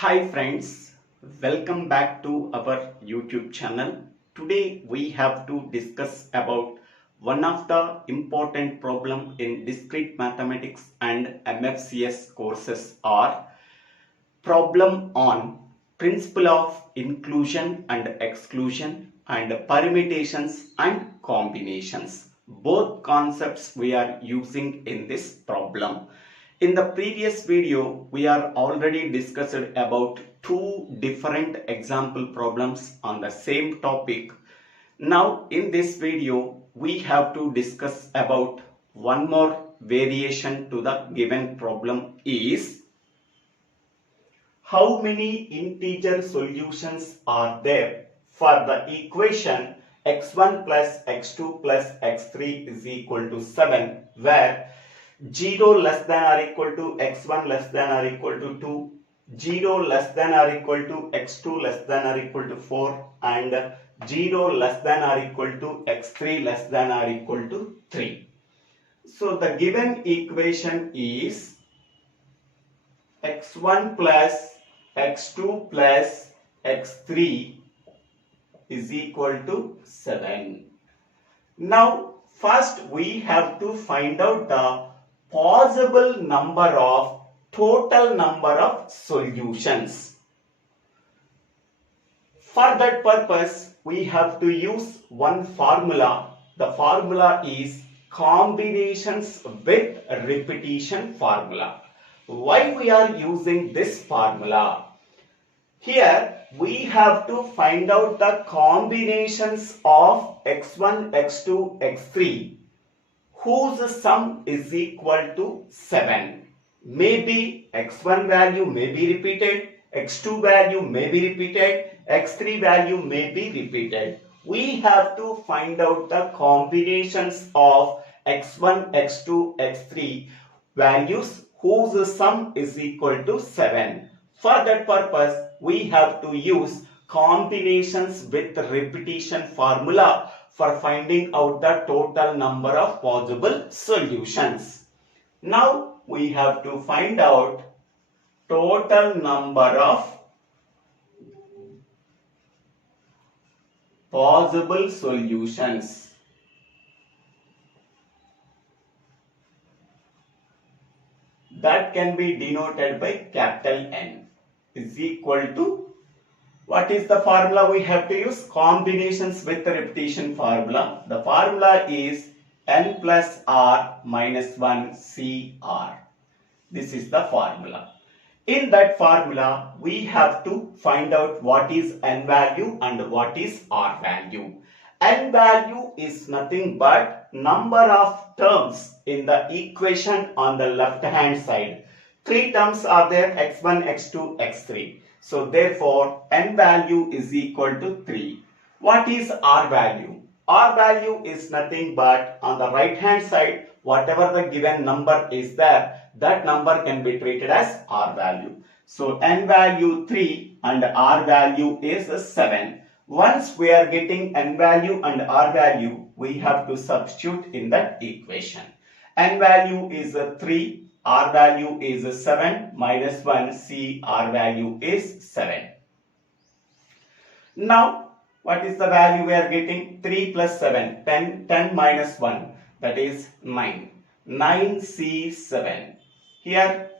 Hi friends, welcome back to our YouTube channel. Today we have to discuss about one of the important problem in discrete mathematics and MFCS courses are problem on principle of inclusion and exclusion and permutations and combinations. Both concepts we are using in this problem. In the previous video, we are already discussed about two different example problems on the same topic. Now in this video, we have to discuss about one more variation to the given problem is how many integer solutions are there for the equation x1 plus x2 plus x3 is equal to 7 where 0 less than or equal to x1 less than or equal to 2, 0 less than or equal to x2 less than or equal to 4 and 0 less than or equal to x3 less than or equal to 3. So the given equation is x1 plus x2 plus x3 is equal to 7. Now first we have to find out the possible number of total number of solutions. For that purpose we have to use one formula. The formula is combinations with repetition formula. Why we are using this formula? Here we have to find out the combinations of x1, x2, x3 whose sum is equal to 7. Maybe x1 value may be repeated, x2 value may be repeated, x3 value may be repeated. We have to find out the combinations of x1, x2, x3 values whose sum is equal to 7. For that purpose, we have to use combinations with repetition formula for finding out the total number of possible solutions. Now we have to find out total number of possible solutions. That can be denoted by capital N is equal to, what is the formula we have to use? Combinations with the repetition formula. The formula is n plus r minus 1 CR. This is the formula. In that formula, we have to find out what is n value and what is r value. N value is nothing but number of terms in the equation on the left hand side. Three terms are there, x1, x2, x3. So therefore, n value is equal to 3. What is r value? R value is nothing but on the right hand side, whatever the given number is there, that number can be treated as r value. So n value 3 and r value is 7. Once we are getting n value and r value, we have to substitute in that equation. N value is 3. R value is 7 minus 1 C R value is 7. Now what is the value we are getting? 3 plus 7, 10 minus 1, that is 9. 9C7. Here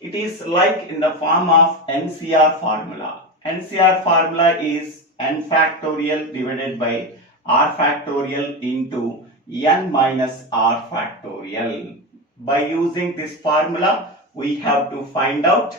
it is like in the form of NCR formula. NCR formula is n factorial divided by r factorial into n minus r factorial. By using this formula, we have to find out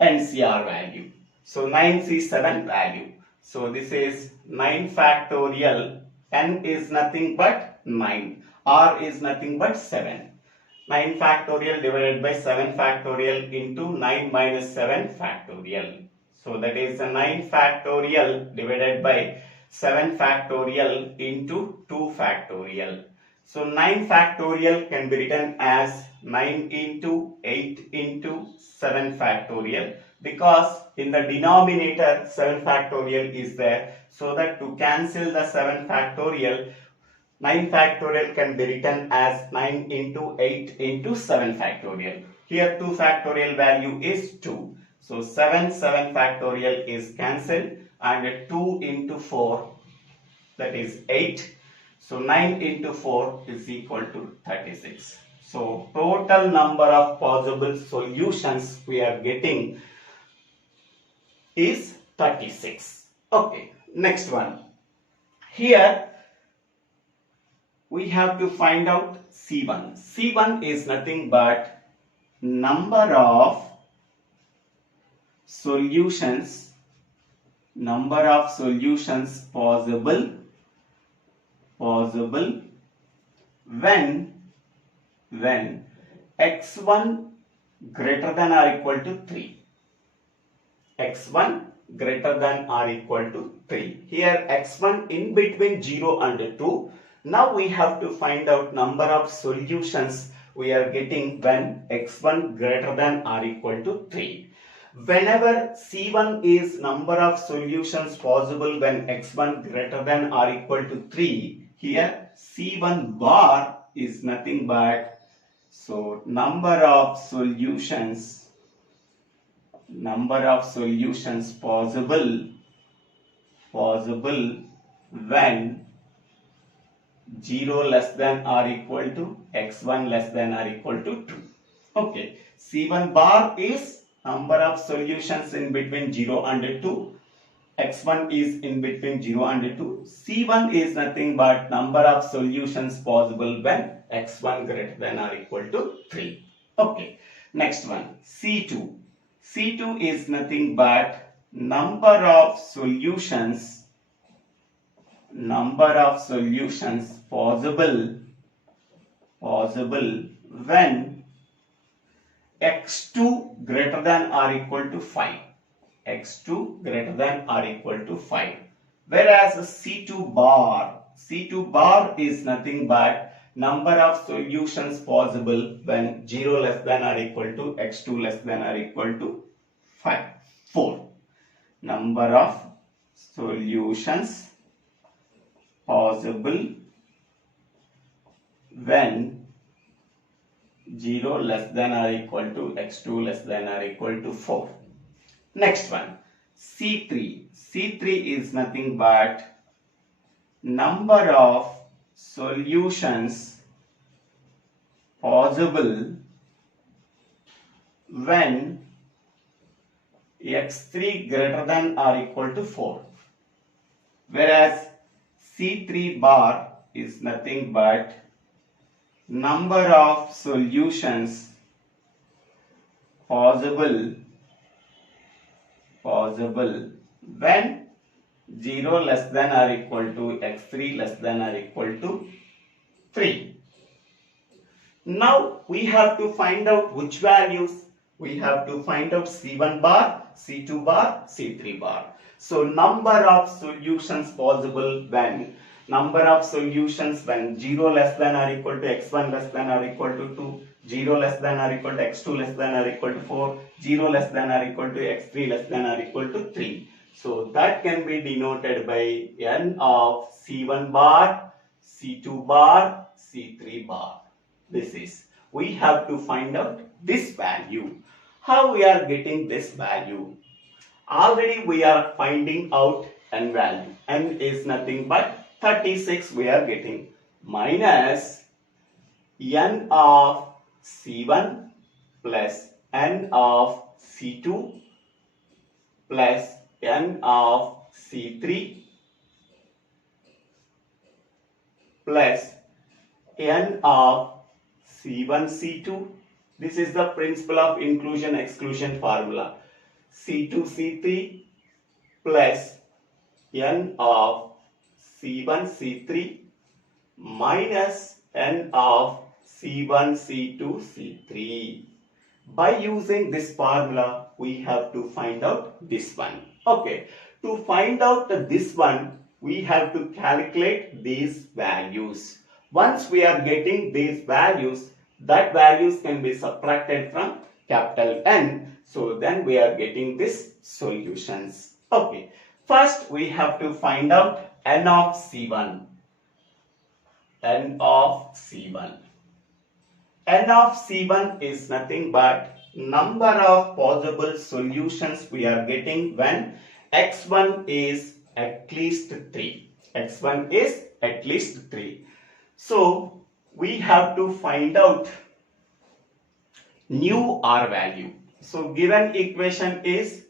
NCR value. So 9C7 value. So this is 9 factorial. N is nothing but 9. R is nothing but 7. 9 factorial divided by 7 factorial into 9 minus 7 factorial. So that is 9 factorial divided by 7 factorial into 2 factorial. So 9 factorial can be written as 9 into 8 into 7 factorial because in the denominator 7 factorial is there. So that to cancel the 7 factorial, 9 factorial can be written as 9 into 8 into 7 factorial. Here 2 factorial value is 2. So 7 factorial is cancelled, and 2 into 4, that is 8. So 9 into 4 is equal to 36. So total number of possible solutions we are getting is 36. Okay, next one. Here we have to find out C1. C1 is nothing but number of solutions possible when x1 greater than or equal to 3. x1 greater than or equal to 3. Here x1 in between 0 and 2. Now we have to find out number of solutions we are getting when x1 greater than or equal to 3. Whenever C1 is number of solutions possible when x1 greater than or equal to 3, here C1 bar is nothing but, so number of solutions possible when 0 less than or equal to x1 less than or equal to 2. Okay, C1 bar is number of solutions in between 0 and 2. x1 is in between 0 and 2. C1 is nothing but number of solutions possible when x1 greater than or equal to 3. Okay, next one, C2. C2 is nothing but number of solutions possible when x2 greater than or equal to 5. x2 greater than or equal to 5. Whereas C2 bar is nothing but number of solutions possible when 0 less than or equal to x2 less than or equal to 4. Number of solutions possible when 0 less than or equal to x2 less than or equal to 4. Next one, C3. C3 is nothing but number of solutions possible when x3 greater than or equal to 4. Whereas C3 bar is nothing but number of solutions possible when 0 less than or equal to x3 less than or equal to 3. Now we have to find out which values. We have to find out C1 bar, C2 bar, C3 bar. So number of solutions possible when 0 less than or equal to x1 less than or equal to 2, 0 less than or equal to x2 less than or equal to 4, 0 less than or equal to x3 less than or equal to 3. So that can be denoted by n of C1 bar, C2 bar, C3 bar. This is, we have to find out this value. How we are getting this value? Already we are finding out n value. N is nothing but 36 we are getting, minus n of C1 plus n of C2 plus n of C3 plus n of C1 C2. This is the principle of inclusion exclusion formula. C2 C3 plus n of C1 C3 minus n of C1 C2 C3. By using this formula, we have to find out this one. Okay, to find out this one, we have to calculate these values. Once we are getting these values, that values can be subtracted from capital N. So then we are getting these solutions. Okay, first we have to find out n of C1. N of C1. N of C1 is nothing but number of possible solutions we are getting when x1 is at least 3. x1 is at least 3. So we have to find out new R value. So given equation is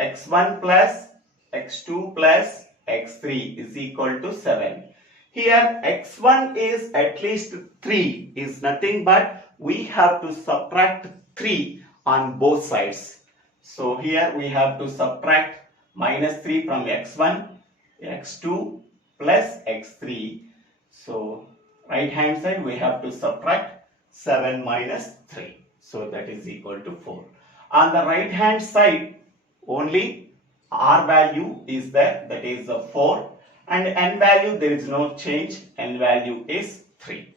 x1 plus x2 plus x3 is equal to 7. Here x1 is at least 3 is nothing but we have to subtract 3 on both sides. So here we have to subtract minus 3 from x1, x2 plus x3. So right hand side we have to subtract 7 minus 3. So that is equal to 4. On the right hand side only R value is there, that is 4, and N value there is no change, N value is 3.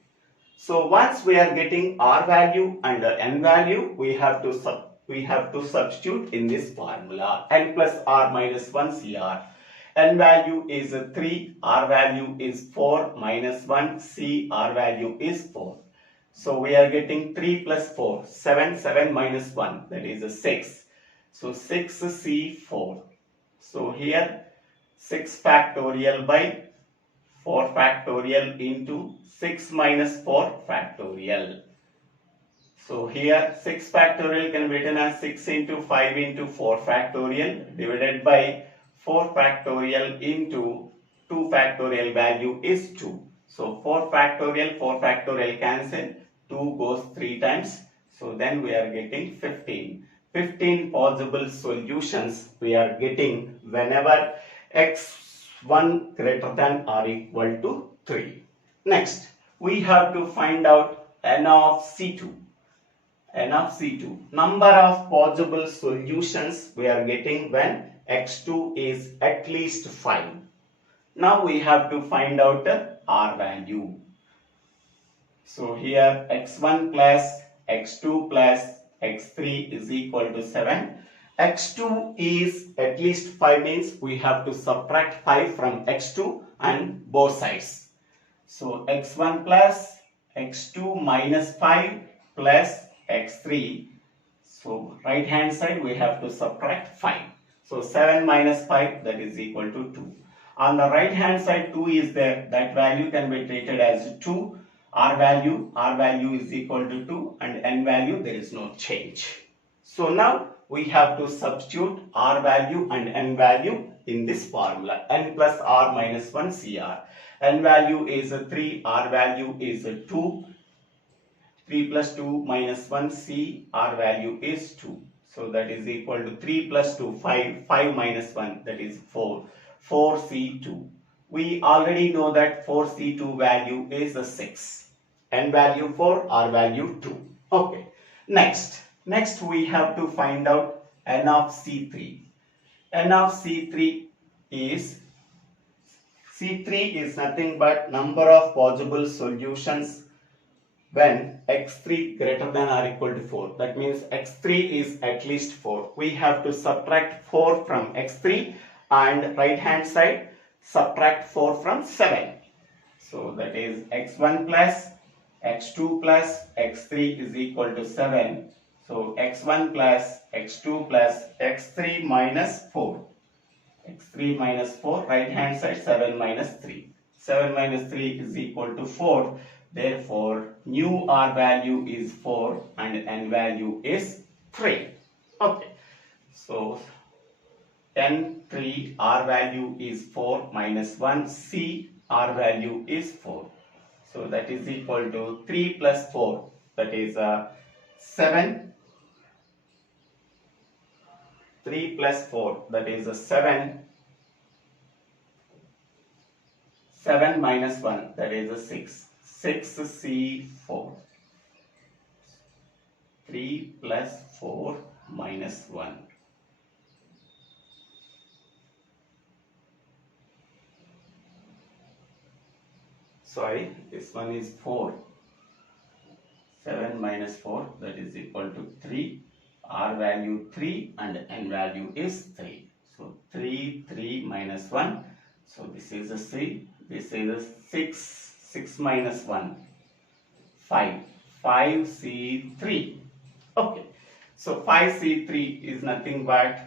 So once we are getting R value and N value, we have to substitute in this formula. N plus R minus 1 CR. N value is 3, R value is 4 minus 1, C R value is 4. So we are getting 3 plus 4, 7, 7 minus 1, that is a 6. So 6C4. So here 6 factorial by 4 factorial into 6 minus 4 factorial. So here 6 factorial can be written as 6 into 5 into 4 factorial divided by 4 factorial into 2 factorial value is 2. So 4 factorial cancel. 2 goes 3 times. So then we are getting 15. 15 possible solutions we are getting whenever x1 greater than or equal to 3. Next, we have to find out n of C2. N of C2. Number of possible solutions we are getting when x2 is at least 5. Now we have to find out the R value. So here x1 plus x2 plus x3 is equal to 7. x2 is at least 5 means we have to subtract 5 from x2 and both sides. So x1 plus x2 minus 5 plus x3. So right hand side we have to subtract 5. So 7 minus 5, that is equal to 2. On the right hand side 2 is there, that value can be treated as 2. R value is equal to 2 and N value there is no change. So now we have to substitute R value and N value in this formula. N plus R minus 1 CR. N value is 3, R value is 2. 3 plus 2 minus 1 C, R value is 2. So that is equal to 3 plus 2, 5, 5 minus 1, that is 4. 4C2. We already know that 4C2 value is 6. N value 4, R value 2. Okay. Next we have to find out N of C3. N of C3 is nothing but number of possible solutions when x3 greater than or equal to 4. That means x3 is at least 4. We have to subtract 4 from x3 and right hand side subtract 4 from 7. So that is x1 plus x2 plus x3 is equal to 7. So x1 plus x2 plus x3 minus 4. x3 minus 4, right hand side 7 minus 3. 7 minus 3 is equal to 4. Therefore, new R value is 4 and N value is 3. Okay. So N3 R value is 4 minus 1. C R value is 4. So that is equal to 3 plus 4, that is 7. 3 plus 4, that is 7. 7 minus 1, that is 6. 6C4. 3 plus 4 minus 1. Sorry, this one is 4. 7 minus 4, that is equal to 3. R value 3 and N value is 3. So 3 minus 1. So this is a C. This is a 6. 6 minus 1. 5. 5C3. Okay. So 5c3 is nothing but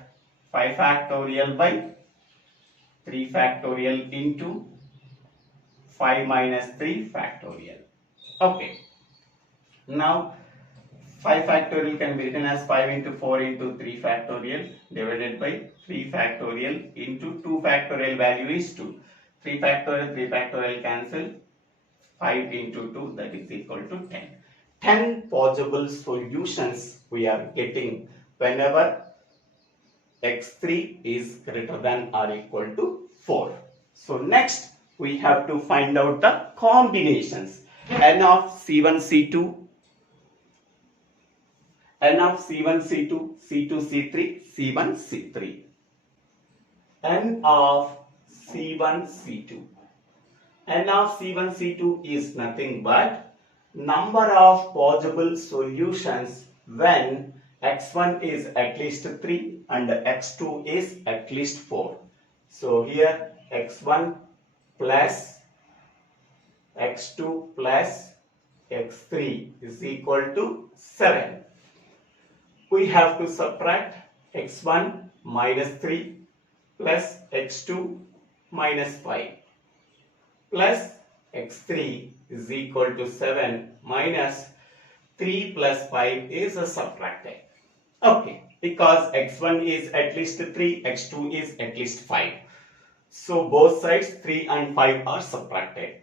5 factorial by 3 factorial into 5 minus 3 factorial. Okay. Now 5 factorial can be written as 5 into 4 into 3 factorial divided by 3 factorial into 2 factorial value is 2. 3 factorial cancel. 5 into 2, that is equal to 10. 10 possible solutions we are getting whenever x3 is greater than or equal to 4. So next we have to find out the combinations. N of C1, C2, N of C1, C2, C2, C3, C1, C3. N of C1, C2. N of C1, C2 is nothing but number of possible solutions when x1 is at least 3 and x2 is at least 4. So here x1 plus x2 plus x3 is equal to 7. We have to subtract x1 minus 3 plus x2 minus 5 plus x3 is equal to 7 minus 3 plus 5 is subtracted. Okay, because x1 is at least 3, x2 is at least 5. So both sides 3 and 5 are subtracted.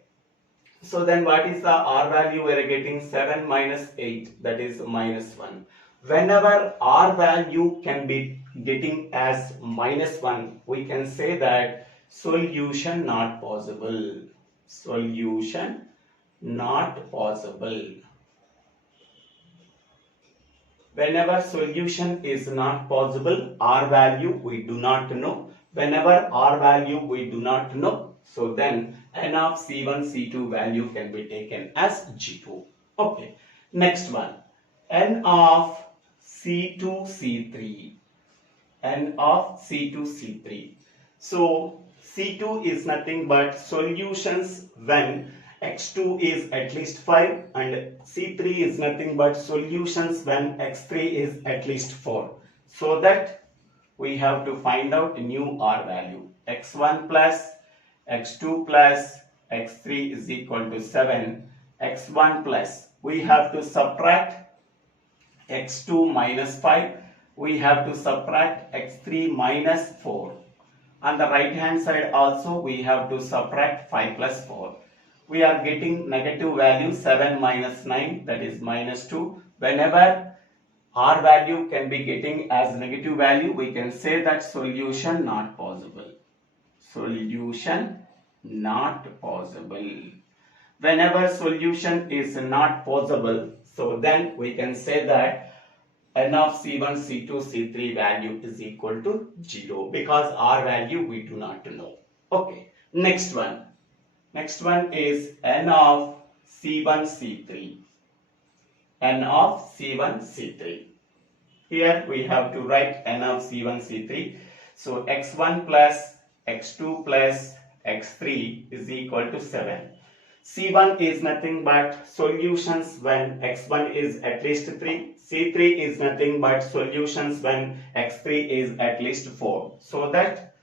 So then what is the R value we are getting? 7 minus 8, that is minus 1. Whenever R value can be getting as minus 1, we can say that solution not possible. Solution not possible. Whenever solution is not possible, R value we do not know. Whenever R value we do not know, so then N of C1, C2 value can be taken as 0. Okay. Next one. N of C2, C3. N of C2, C3. So C2 is nothing but solutions when x2 is at least 5 and C3 is nothing but solutions when x3 is at least 4. So that we have to find out new R value. x1 plus x2 plus x3 is equal to 7. x1 plus, we have to subtract x2 minus 5. We have to subtract x3 minus 4. On the right hand side also we have to subtract 5 plus 4. We are getting negative value 7 minus 9, that is minus 2. Whenever R value can be getting as negative value, we can say that solution not possible. Solution not possible. Whenever solution is not possible, so then we can say that N of C1, C2, C3 value is equal to 0 because R value we do not know. Okay, next one. Next one is N of C1, C3. N of C1, C3. Here we have to write N of C1, C3. So x1 plus x2 plus x3 is equal to 7. C1 is nothing but solutions when x1 is at least 3. C3 is nothing but solutions when x3 is at least 4. So that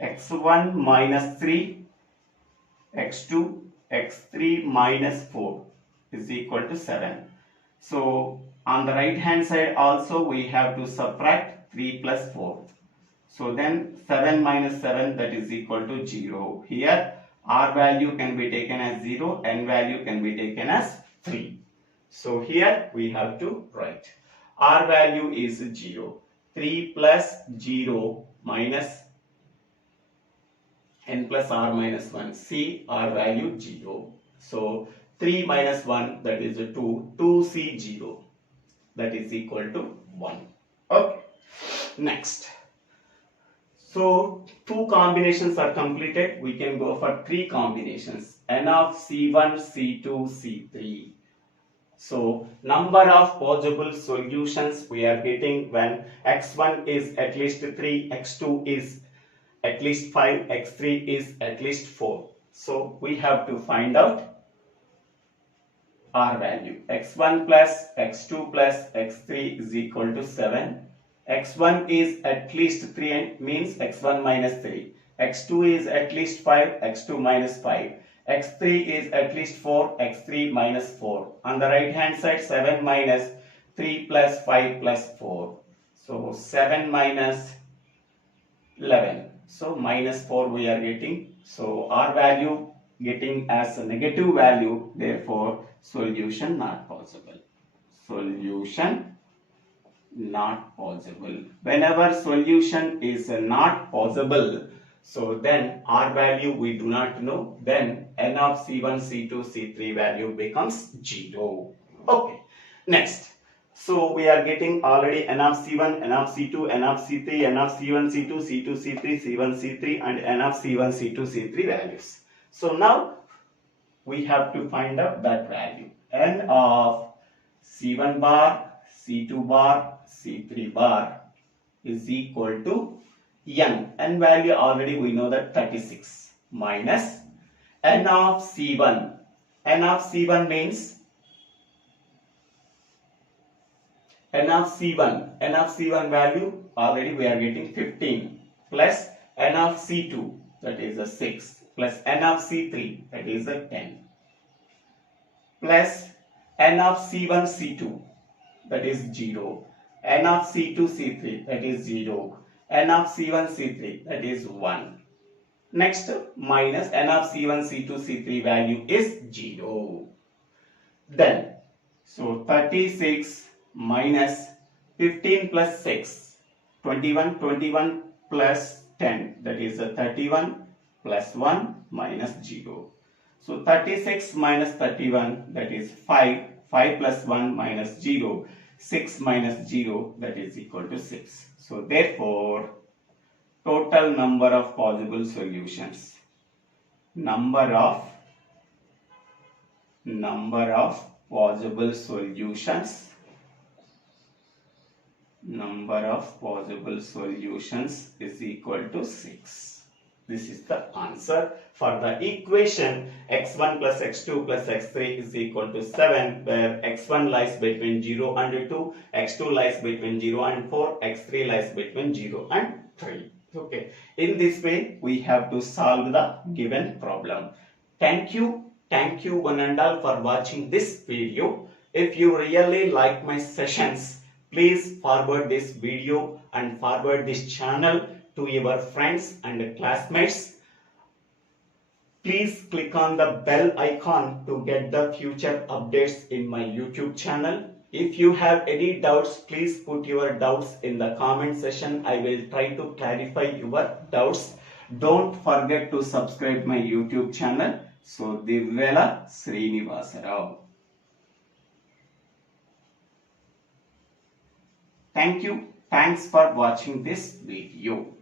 x1 minus 3, x2, x3 minus 4 is equal to 7. So on the right hand side also we have to subtract 3 plus 4. So then 7 minus 7, that is equal to 0. Here R value can be taken as 0, N value can be taken as 3. So here we have to write R value is 0. 3 plus 0 minus N plus R minus 1. C R value 0. So 3 minus 1, that is 2. 2C 0. That is equal to 1. Okay. Next. So 2 combinations are completed. We can go for 3 combinations. N of C1, C2, C3. So number of possible solutions we are getting when x1 is at least 3, x2 is at least 5, x3 is at least 4. So we have to find out R value. x1 plus x2 plus x3 is equal to 7. x1 is at least 3 and means x1 minus 3. x2 is at least 5, x2 minus 5. x3 is at least 4, x3 minus 4. On the right hand side, 7 minus 3 plus 5 plus 4. So 7 minus 11. So minus 4 we are getting. So R value getting as a negative value, therefore solution not possible. Solution not possible. Whenever solution is not possible, so then R value we do not know, then n of C1, C2, C3 value becomes 0. Okay, next. So we are getting already n of C1, n of C2, n of C3, n of C1, C2, C2, C3, C1, C3 and n of C1, C2, C3 values. So now we have to find out that value. N of C1 bar, C2 bar, C3 bar is equal to n. N value already we know that 36 minus n of C1. N of C1 means n of C1 value already we are getting 15 plus n of C2 that is a 6 plus n of C3 that is a 10 plus n of C1 C2 that is 0, n of C2 C3 that is 0, n of C1 C3 that is 1. Next minus n of C1 C2 C3 value is 0. Then so 36 minus 15 plus 6, 21, 21 plus 10 that is a 31 plus 1 minus 0. So 36 minus 31 that is 5, 5 plus 1 minus 0, 6 minus 0 that is equal to 6. So therefore total number of possible solutions, number of possible solutions is equal to 6. This is the answer for the equation x1 plus x2 plus x3 is equal to 7, where x1 lies between 0 and 2, x2 lies between 0 and 4, x3 lies between 0 and 3. Okay, in this way we have to solve the given problem. Thank you one and all for watching this video. If you really like my sessions, please forward this video and forward this channel to your friends and classmates. Please click on the bell icon to get the future updates in my YouTube channel. If you have any doubts, please put your doubts in the comment section. I will try to clarify your doubts. Don't forget to subscribe my YouTube channel. So Divvela Srinivasarao. Thank you. Thanks for watching this video.